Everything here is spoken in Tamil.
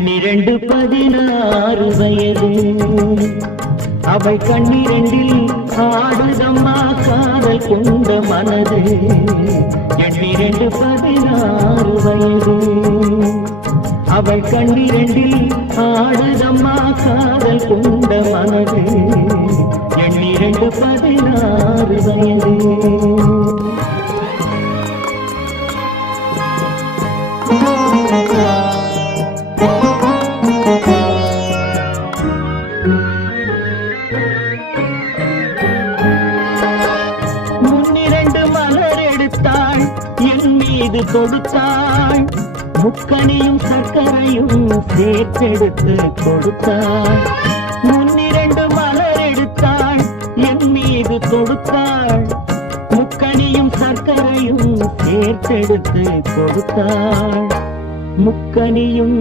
எண்ணிரண்டு 16 வயது. அவள் கண்ணிரண்டில் ஆடுதம்மா காதல் கொண்ட மனது. எண்ணிரண்டு 16 வயது. அவள் கண்ணிரண்டில் ஆடுதம்மா காதல் கொண்ட மனது. எண்ணிரண்டு 16 வயது. முன்னிரண்டு மலர் எடுத்தாள் என் மீது கொடுத்தாள். முக்கனியும் சர்க்கரையும் சேர்த்தெடுத்து கொடுத்தாள். முன்னிரண்டு மலர் எடுத்தாள் என் மீது கொடுத்தாள். முக்கனியும் சர்க்கரையும் சேர்த்தெடுத்து கொடுத்தாள். முக்கனியும்